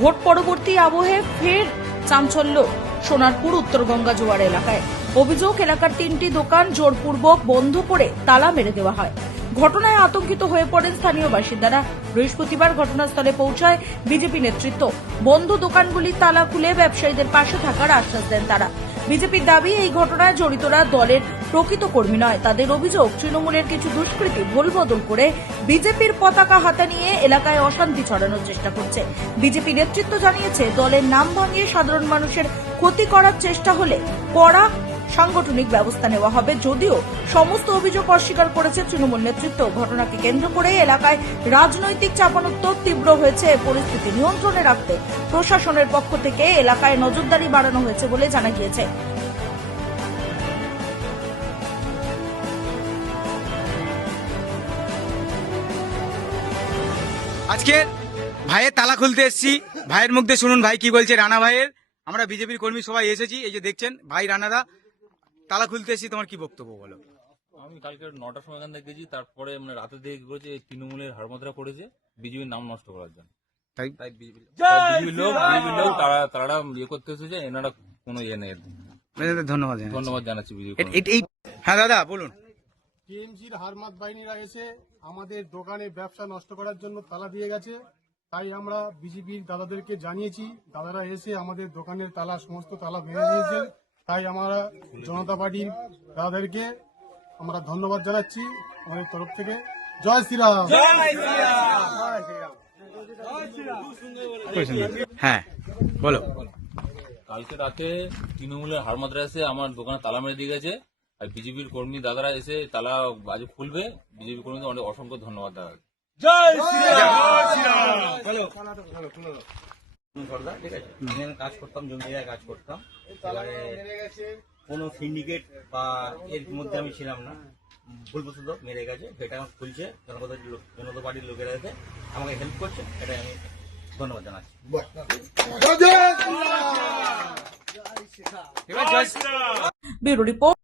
Vote পরবর্তী আবহে ফের চাঞ্চল্য সোনারপুর উত্তরগঙ্গা জোয়ার এলাকায়। অভিযোগ, এলাকার 3টি দোকান জোরপূর্বক বন্ধ করে তালা মেরে দেওয়া হয়। ঘটনায় আতঙ্কিত হয়ে পড়েন স্থানীয় বাসিন্দারা। বৃহস্পতিবার ঘটনাস্থলে পৌঁছায় বিজেপি নেতৃত্ব। বন্ধ দোকানগুলি তালা খুলে ব্যবসায়ীদের পাশে থাকার আশ্বাস দেন তারা। বিজেপির দাবি, এই ঘটনায় জড়িতরা দলের প্রকৃত কর্মী নয়। তাদের অভিযোগ, তৃণমূলের কিছু দুষ্কৃতী ভুল বদল করে বিজেপির পতাকা হাতে নিয়ে এলাকায় অশান্তি ছড়ানোর চেষ্টা করছে। বিজেপি নেতৃত্ব জানিয়েছে, দলের নাম ভাঙিয়ে সাধারণ মানুষের ক্ষতি করার চেষ্টা হলে কড়া সাংগঠনিক ব্যবস্থা নেওয়া হবে। যদিও সমস্ত অভিযোগ অস্বীকার করেছে তৃণমূল নেতৃত্ব। ঘটনাকে কেন্দ্র করে এলাকায় রাজনৈতিক চাপানোত্তর তীব্র হয়েছে। পরিস্থিতি নিয়ন্ত্রণে রাখতে প্রশাসনের পক্ষ থেকে এলাকায় নজরদারি বাড়ানো হয়েছে বলে জানা গিয়েছে। আজকে ভাইয়ের তালা খুলতে এসেছি। ভাইয়ের মুখ দিয়ে শুনুন ভাই কি বলছে। রানা ভাইয়ের, আমরা বিজেপির কর্মী সবাই এসেছি। এই যে দেখছেন ভাই রানাদা, তালা খুলতে এসেছি, তোমার কি বক্তব্য বলো? আমি কালকে 9টার সময় এখান থেকে গেছি, তারপরে মানে রাতে দিকে কি করেছে, এই তৃণমূলের হারমাত্রা করেছে বিজেপির নাম নষ্ট করার জন্য। তাই বিজেপির লোক তারা ইয়ে করতে এসেছে, এনারা কোনো ইয়ে নেই। ধন্যবাদ জানাচ্ছি বিজেপি। হ্যাঁ দাদা বলুন। টিএমসির হারমাত বাহিনীরা এসে আমাদের দোকানে ব্যবসা নষ্ট করার জন্য তালা দিয়ে গেছে। তাই আমরা বিজেপির দাদাদেরকে জানিয়েছি, দাদারা এসে আমাদের দোকানের তালা সমস্ত তালা ভেঙে দিয়েছে। তাই আমরা জনতা পার্টির দাদাদেরকে আমরা ধন্যবাদ জানাচ্ছি আমাদের তরফ থেকে। জয় শ্রীরাম। হ্যাঁ বলো। কালকে রাতে তৃণমূলের হারমাত্রা এসে আমার দোকানে তালা মেরে দিয়ে গেছে, আর বিজেপির কর্মী দাদারা এসে তালা আজ খুলবে। বিজেপি কর্মীদের অনেক অসংখ্য ধন্যবাদ দাদা। ঠিক আছে, আমি কাজ করতাম, জমি জায়গায় কাজ করতাম। এবারে কোনো সিন্ডিকেট বা এর মধ্যে আমি ছিলাম না, ভুলবশত মেরে গেছে। সেটা আমার খুলছে, জনতা পার্টির লোকেরা এসে আমাকে হেল্প করছে, এটাই আমি ধন্যবাদ জানাচ্ছি। Bureau report.